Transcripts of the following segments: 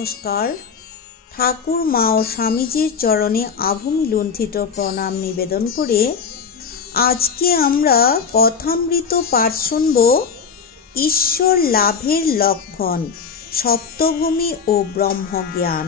নমস্কার। ঠাকুর মা ও স্বামীজির চরণে আভূমি লুণ্ঠিত প্রণাম নিবেদন করে আজকে আমরা কথামৃত পাঠ শুনব ঈশ্বর লাভের লক্ষণ, সপ্তভূমি ও ব্রহ্মজ্ঞান।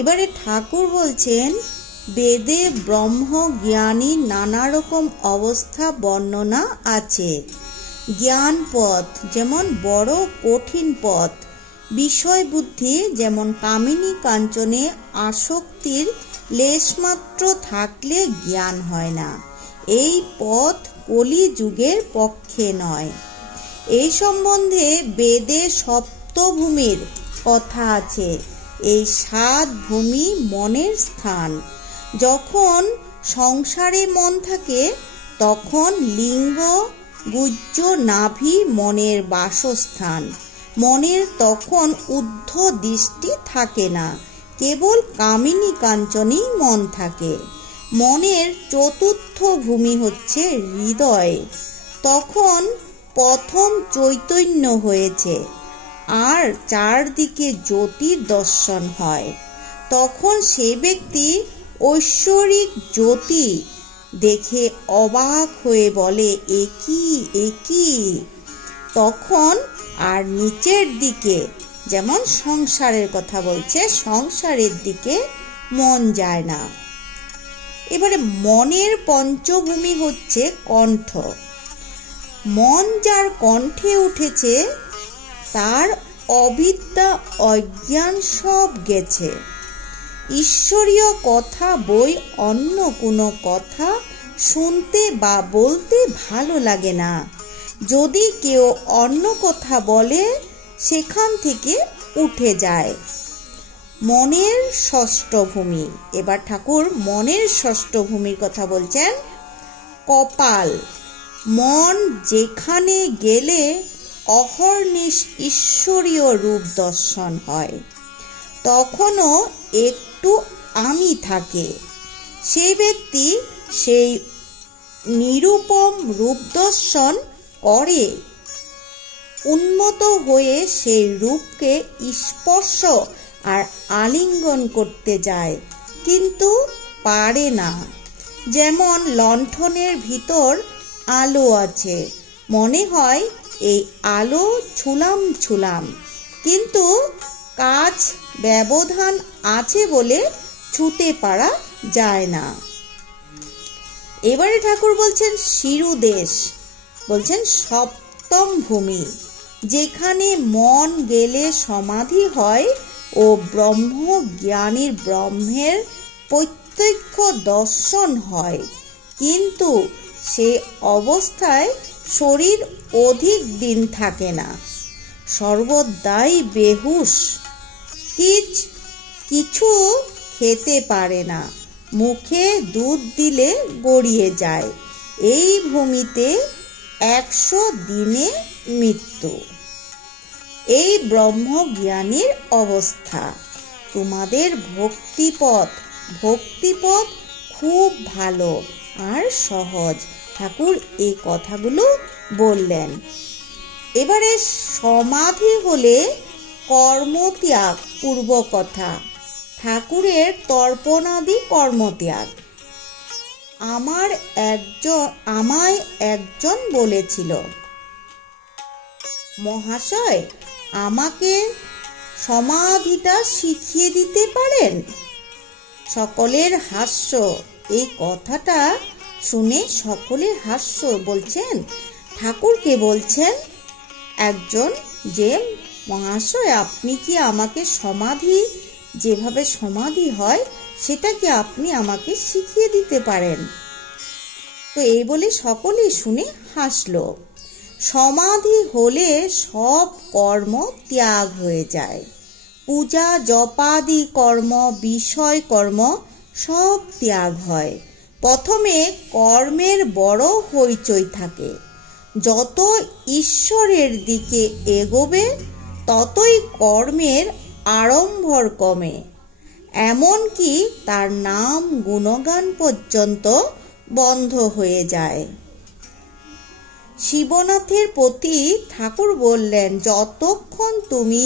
এবারে ঠাকুর বলছেন, বেদে ব্রহ্মজ্ঞানীর নানা রকম অবস্থা বর্ণনা আছে। জ্ঞান পথ যেমন বড় কঠিন পথ, বিষয় বুদ্ধি যেমন কামিনী কাঞ্চনে আসক্তির লেশমাত্র থাকলে জ্ঞান হয় না, এই পথ কলি যুগের পক্ষে নয়। এই সম্বন্ধে বেদে সপ্তভূমির কথা আছে। এই 7 ভূমি মনের স্থান। যখন সংসারে মন থাকে তখন লিঙ্গ গুহ্য নাভি মনের বাসস্থান। মনের তখন ঊর্ধ্ব দৃষ্টি থাকে না, কেবল কামিনী কাঞ্চনেই মন থাকে। মনের চতুর্থ ভূমি হচ্ছে হৃদয়। তখন প্রথম চৈতন্য হয়েছে আর চারদিকে জ্যোতির দর্শন হয়। তখন সে ব্যক্তি ঐশ্বরিক জ্যোতি দেখে অবাক হয়ে বলে, একই। তখন আর নিচের দিকে, যেমন সংসারের কথা বলছে, সংসারের দিকে মন যায় না। এবারে মনের পঞ্চভূমি হচ্ছে কণ্ঠ। মন যার কণ্ঠে উঠেছে তার অবিদ্যা অজ্ঞান সব গেছে। ঈশ্বরীয় কথা বই অন্য কোনো কথা শুনতে বা বলতে ভালো লাগে না। যদি কেউ অন্য কথা বলে সেখান থেকে উঠে যায়। মনের ষষ্ঠ ভূমি। এবার ঠাকুর মনের ষষ্ঠ ভূমির কথা বলছেন, কপাল। মন যেখানে গেলে অহর্নিশ ঈশ্বরীয় রূপ দর্শন হয়। তখনও একটু আমি থাকে। সেই ব্যক্তি সেই নিরূপম রূপ দর্শন করে, উন্মত্ত হয়ে সেই রূপকে স্পর্শ আর আলিঙ্গন করতে যায়, কিন্তু পারে না। যেমন লণ্ঠনের ভিতর আলো আছে, মনে হয় এই আলো ছুলাম, কিন্তু কাছ ব্যবধান আছে বলে ছুতে পারা যায় না। এবারে ঠাকুর বলছেন শিরুদেশ, বলছেন সপ্তম ভূমি, যেখানে মন গেলে সমাধি হয় ও ব্রহ্মজ্ঞানীর ব্রহ্মের প্রত্যক্ষ দর্শন হয়, কিন্তু সে অবস্থায় শরীর অধিক দিন থাকে না, সর্বদাই বেহুশ, কিছু খেতে পারে না, মুখে দুধ দিলে গড়িয়ে যায়। এই ভূমিতে 100 দিনে মৃত্যু। এই ব্রহ্মজ্ঞানীর অবস্থা। তোমাদের ভক্তিপথ খুব ভালো আর সহজ। ঠাকুর এই কথাগুলো বললেন। এবারে সমাধি হলে কর্মত্যাগ পূর্ব কথা। ঠাকুরের তর্পণাদি কর্মত্যাগ। আমায় একজন বলেছিল, মহাশয় আমাকে সমাধিটা শিখিয়ে দিতে পারেন? সকলের হাস্য। এই কথাটা শুনে সকলের হাস্য। বলছেন, ঠাকুরকে বলছেন একজন যে, মহাশয় আপনি কি আমাকে সমাধি, যেভাবে সমাধি হয় সেটা কি আপনি আমাকে শিখিয়ে দিতে পারেন? তো এই বলে সকলেই শুনে হাসলো। সমাধি হলে সব কর্ম ত্যাগ হয়ে যায়। পূজা জপাদি কর্ম, বিষয় কর্ম সব ত্যাগ হয়। প্রথমে কর্মের বড় হইচই থাকে। যত ঈশ্বরের দিকে এগোবে ততই কর্মের আড়ম্বর কমে, এমনকি তার নাম গুণগান পর্যন্ত বন্ধ হয়ে যায়। শিবনাথের প্রতি ঠাকুর বললেন, যতক্ষণ তুমি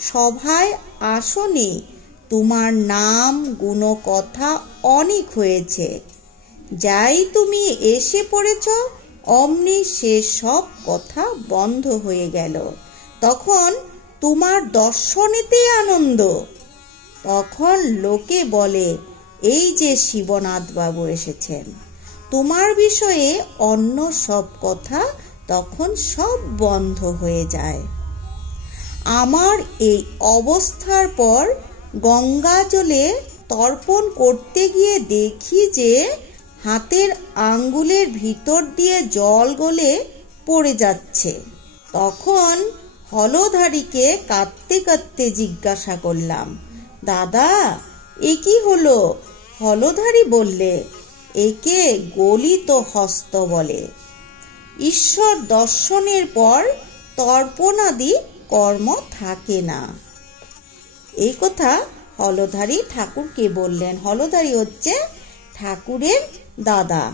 সভায় আসনি, তোমার নাম গুণকথা অনেক হয়েছে। যাই তুমি এসে পড়েছ, অমনি সে সব কথা বন্ধ হয়ে গেল। তখন তোমার দর্শনেতে আনন্দ। তখন লোকে বলে, এই যে শিবনাথ বাবু এসেছেন। তোমার বিষয়ে অন্য সব কথা তখন সব বন্ধ হয়ে যায়। আমার এই অবস্থার পর গঙ্গা জলে তর্পণ করতে গিয়ে দেখি যে হাতের আঙ্গুলের ভিতর দিয়ে জল গলে পড়ে যাচ্ছে। তখন হলধারীকে কাঁদতে কাঁদতে জিজ্ঞাসা করলাম, দাদা এ কি হলো? হলধারী বললে, একে গলিত হস্ত বলে। ঈশ্বর দর্শনের পর তর্পণাদি কর্ম থাকে না। এই কথা হলধারী ঠাকুরকে বললেন। হলধারী হচ্ছে ঠাকুরের দাদা।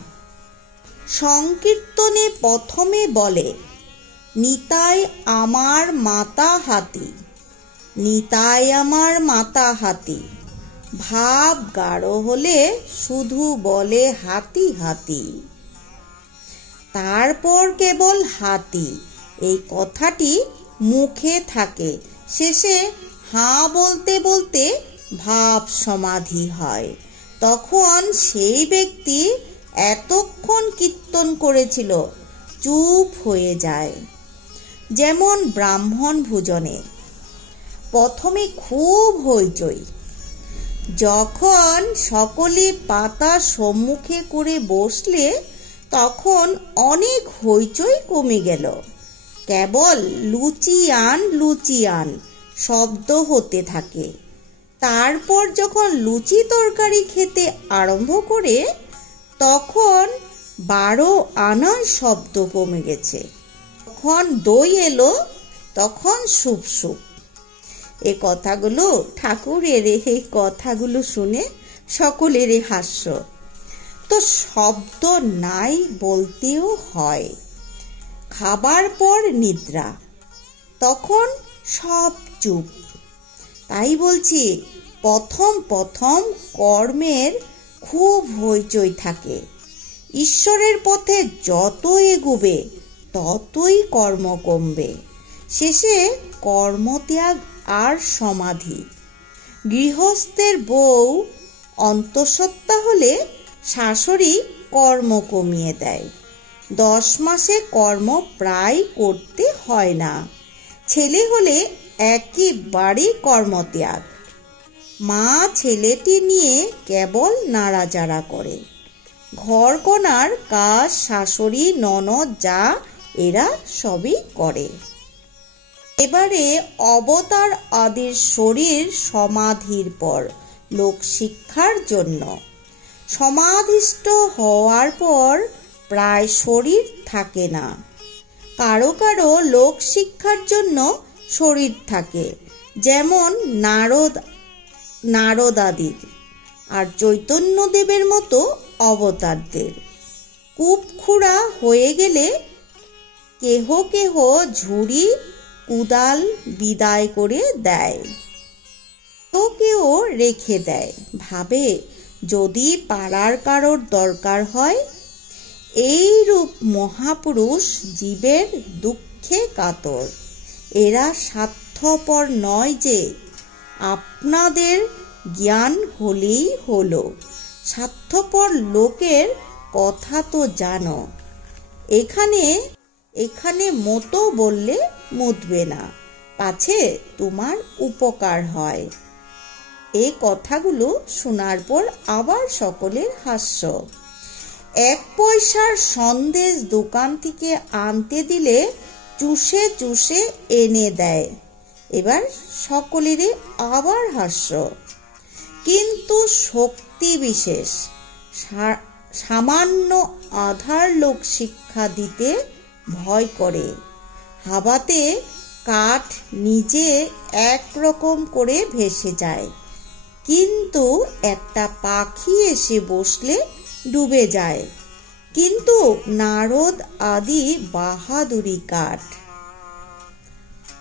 সংকীর্তনে প্রথমে বলে, নিতাই আমার মাতা হাতি, নিতাই আমার মাতা হাতি। ভাব গাঢ় হলে শুধু বলে হাতি হাতি। তারপর কেবল হাতি এই কথাটি মুখে থাকে। শেষে হাঁ বলতে বলতে ভাব সমাধি হয়। তখন সেই ব্যক্তি এতক্ষণ কীর্তন করেছিল চুপ হয়ে যায়। যেমন ব্রাহ্মণ ভোজনে প্রথমে খুব হইচই, যখন সকলে পাতা সম্মুখে করে বসলে তখন অনেক হইচই কমে গেল। কেবল লুচিয়ান লুচিয়ান শব্দ হতে থাকে। তারপর যখন লুচি তরকারি খেতে আরম্ভ করে তখন 12 আনার শব্দ কমে গেছে। যখন দই এলো তখন সুপ সুপ। এই কথাগুলো ঠাকুরের, এই কথাগুলো শুনে সকলের হাস্য। তো শব্দ নাই বলতেও হয়। খাবার পর নিদ্রা, তখন সব চুপ। তাই বলছি, প্রথম প্রথম কর্মের খুব হইচই থাকে। ঈশ্বরের পথে যত এগুবে ততই কর্ম কমবে। শেষে কর্মত্যাগ আর সমাধি। গৃহস্থের বউ অন্তঃসত্ত্বা হলে শাশুড়ি কর্ম কমিয়ে দেয়। 10 মাসে কর্ম প্রায় করতে হয় না। ছেলে হলে একেবারে কর্মত্যাগ। মা ছেলেটি নিয়ে কেবল নাড়াচাড়া করে। ঘর কোনার কাজ শাশুড়ি ননদ যা এরা সবই করে। এবারে অবতার আদির শরীর সমাধির পর লোক শিক্ষার জন্য। সমাধিস্থ হওয়ার পর প্রায় শরীর থাকে না। কারো কারো লোক শিক্ষার জন্য শরীর থাকে, যেমন নারদাদির আর চৈতন্যদেবের মতো অবতারদের। কূপখুড়া হয়ে গেলে কেহ কেহ ঝুড়ি কুদাল বিদায় করে দেয়, তো কেউ রেখে দেয়। ভাবে যদি পাড়ার কারোর দরকার হয়। এই রূপ মহাপুরুষ জীবের দুঃখে কাতর। এরা স্বার্থপর নয় যে আপনাদের জ্ঞান হলেই হলো। স্বার্থপর লোকের কথা তো জানো। এখানে মতো বললে মুতবে না, পাছে তোমার উপকার হয়। এই কথাগুলো শোনার পর আবার সকলের হাস্য। 1 পয়সার সন্দেশ দোকান থেকে আনতে দিলে চুষে চুষে এনে দেয়। এবার সকলেরই আবার হাস্য। কিন্তু শক্তি বিশেষ। সামান্য আধার লোক শিক্ষা দিতে ভয় করে। হাওয়াতে কাঠ নিজে একরকম করে ভেসে যায়, কিন্তু একটা পাখি এসে বসলে ডুবে যায়। কিন্তু নারদ আদি বাহাদুরি কাঠ।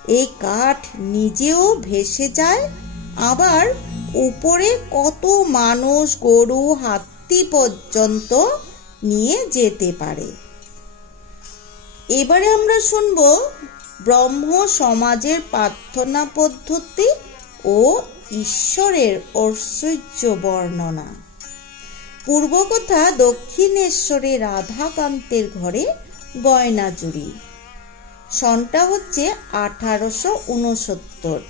এই কাঠ নিজেও ভেসে যায়, আবার উপরে কত মানুষ, গরু, হাতি পর্যন্ত নিয়ে যেতে পারে। এবারে আমরা শুনব ব্রহ্ম সমাজের প্রার্থনা পদ্ধতি ও ঈশ্বরের ঐশ্বর্য বর্ণনা। পূর্বকথা, দক্ষিণেশ্বরে রাধাকান্তের ঘরে গয়না চুরি। সনটা হচ্ছে 1869।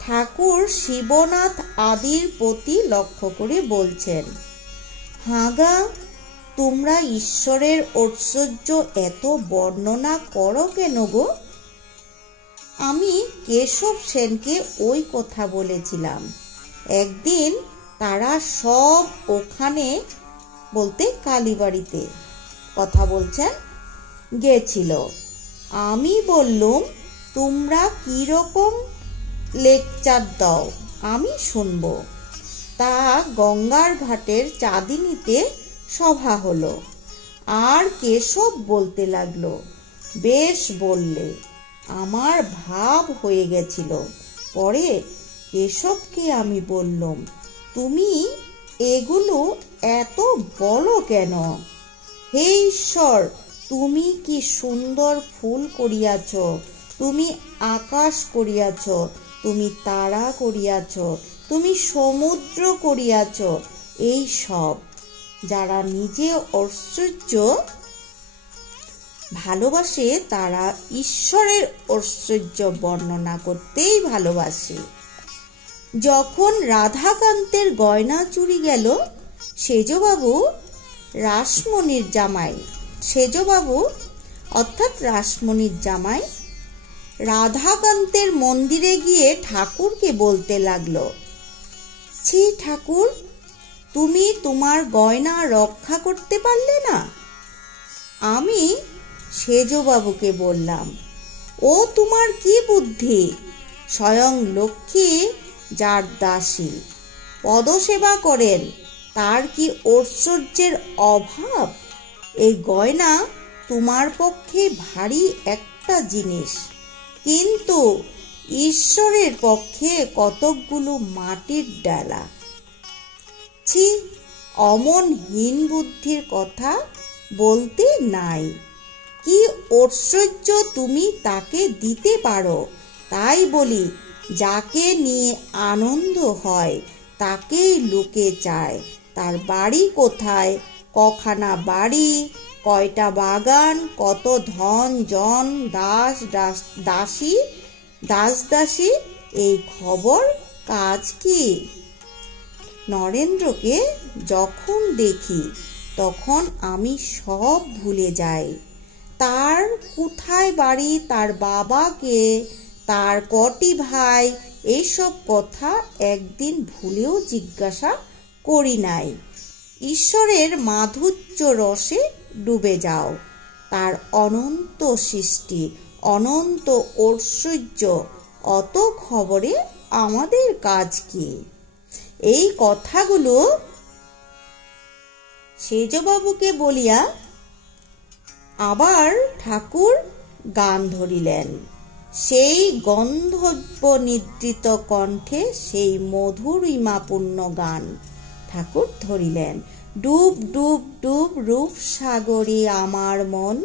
ঠাকুর শিবনাথ আদির প্রতি লক্ষ্য করে বলছেন, হাগা, তোমরা ঈশ্বরের ঐশ্বর্য এত বর্ণনা করো কেন গো? আমি কেশব সেনকে ওই কথা বলেছিলাম। একদিন তারা সব ওখানে, বলতে কালীবাড়িতে কথা বলছেন, গেছিল। আমি বললুম, তোমরা কিরকম লেকচার দাও আমি শুনব। তা গঙ্গার ঘাটের চাঁদিনীতে সভা হলো। আর কেশব বলতে লাগলো, বেশ বললে, আমার ভাব হয়ে গেছিল। পরে কেশবকে আমি বললাম, তুমি এগুলো এত বলো কেন? হে ঈশ্বর, তুমি কি সুন্দর ফুল করিয়াছ, তুমি আকাশ করিয়াছ, তুমি তারা করিয়াছ, তুমি সমুদ্র করিয়াছ। এই সব যারা নিজে ঐশ্বর্য ভালোবাসে তারা ঈশ্বরের ঐশ্বর্য বর্ণনা করতেই ভালোবাসে। যখন রাধাকান্তের গয়না চুরি গেল, সেজবাবু রাসমণির জামাই, সেজবাবু অর্থাৎ রাসমণির জামাই রাধাকান্তের মন্দিরে গিয়ে ঠাকুরকে বলতে লাগলো, ছি ঠাকুর, তুমি তোমার গয়না রক্ষা করতে পারলে না? আমি সেজবাবুকে বললাম, ও তোমার কি বুদ্ধি? স্বয়ং লক্ষ্মী যার দাসী, পদসেবা করেন, তার কি ঐশ্বর্যের অভাব? এই গয়না তোমার পক্ষে ভারী একটা জিনিস, কিন্তু ঈশ্বরের পক্ষে কতকগুলো মাটির ডালা। ছি, অমন হীন বুদ্ধির কথা বলতে নাই। কি ঐশ্বর্য তুমি তাকে দিতে পারো? তাই বলি, যাকে নিয়ে আনন্দ হয় তাকেই লোকে চায়। তার বাড়ি কোথায়, কখানা বাড়ি, কয়টা বাগান, কত ধন জন, দাসী দাসী, এই খবর কাজ কি? নরেন্দ্রকে যখন দেখি তখন আমি সব ভুলে যাই। তার কোথায় বাড়ি, তার বাবাকে, তার কটি ভাই, এইসব কথা একদিন ভুলেও জিজ্ঞাসা করি নাই। ঈশ্বরের মাধুর্য রসে ডুবে যাও। তার অনন্ত সৃষ্টি, অনন্ত ঐশ্বর্য, অত খবরে আমাদের কাজ কি? এই কথাগুলো সেজবাবুকে বলিয়া আবার ঠাকুর গান ধরিলেন। সেই গন্ধর্ব নিদ্রিত কণ্ঠে সেই মধুরিমাপূর্ণ গান ঠাকুর ধরিলেন। ডুব ডুব ডুব রূপ সাগরে আমার মন,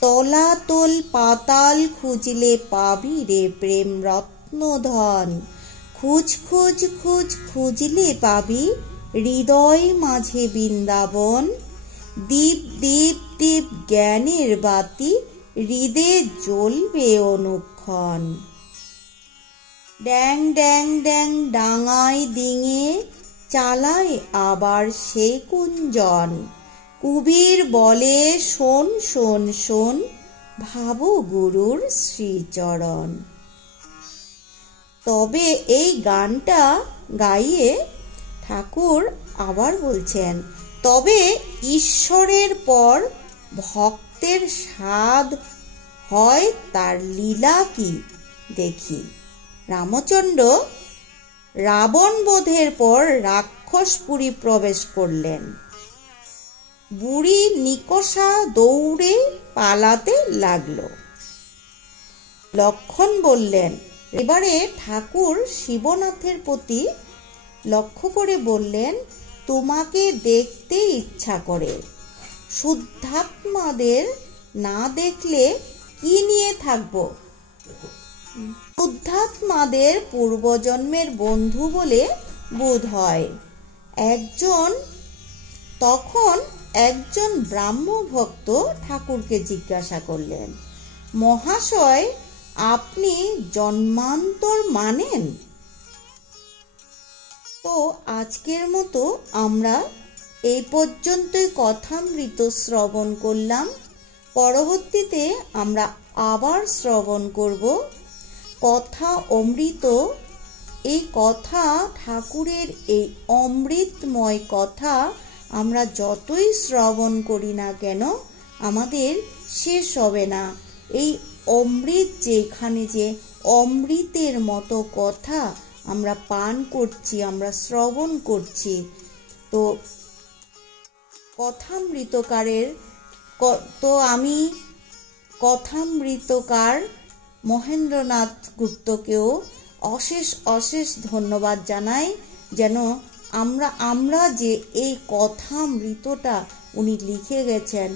তলাতল পাতাল খুঁজলে পাবি রে প্রেম রত্নধন। খুঁজ খুঁজ খুঁজ খুঁজলে পাবি হৃদয় মাঝে বৃন্দাবন। দীপ দীপ দীপ জ্ঞানের বাতি, হৃদে জ্বলবে অনুক্ষণ। ড্যাং ড্যাং ড্যাং ডাঙায় ডিঙে চালায় আবার সে কুঞ্জন। কুবীর বলে শোন শোন শোন, ভাবো গুরুর শ্রীচরণ। তবে এই গানটা গাইয়ে ঠাকুর আবার বলছেন, তবে ঈশ্বরের পর ভক্তের স্বাদ হয় তার লীলা কি দেখি। রামচন্দ্র রাবণ বধের পর রাক্ষসপুরী প্রবেশ করলেন। বুড়ি নিকষা দৌড়ে পালাতে লাগলো। লক্ষণ বললেন। এবারে ঠাকুর শিবনাথের প্রতি লক্ষ্য করে বললেন, তোমাকে দেখতে ইচ্ছা করে। শুদ্ধাত্মাদের না দেখলে কি নিয়ে থাকবো? শুদ্ধাত্মাদের পূর্বজন্মের বন্ধু বলে বোধ হয়। তখন একজন ব্রাহ্ম ভক্ত ঠাকুরকে জিজ্ঞাসা করলেন, মহাশয়, আপনি জন্মান্তর মানেন? তো আজকের মতো আমরা এই পর্যন্তই কথামৃত শ্রবণ করলাম। পরবর্তীতে আমরা আবার শ্রবণ করব কথা অমৃত। এই কথা, ঠাকুরের এই অমৃতময় কথা আমরা যতই শ্রবণ করি না কেন আমাদের শেষ হবে না। এই অমৃত, যেখানে যে অমৃতের মতো কথা আমরা পান করছি, আমরা শ্রবণ করছি। তো আমি কথামৃতকার মহেন্দ্রনাথ গুপ্তকেও অশেষ অশেষ ধন্যবাদ জানাই, যেন আমরা যে এই কথামৃতটা উনি লিখে গেছেন,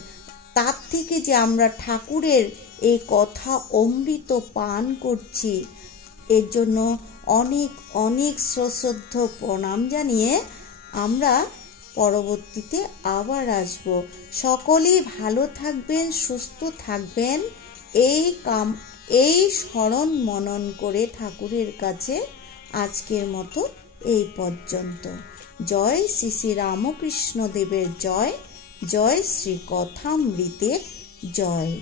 তার থেকে যে আমরা ঠাকুরের এই কথা অমৃত পান করছি, এর জন্য অনেক অনেক সশ্রদ্ধ প্রণাম জানিয়ে আমরা পরবর্তীতে আবার আসব। সকলেই ভালো থাকবেন, সুস্থ থাকবেন, এই স্মরণ মনন করে ঠাকুরের কাছে আজকের মতো এই পর্যন্ত। জয় শ্রী শ্রী রামকৃষ্ণ দেবের জয়, জয় শ্রী কথামৃতের জয়।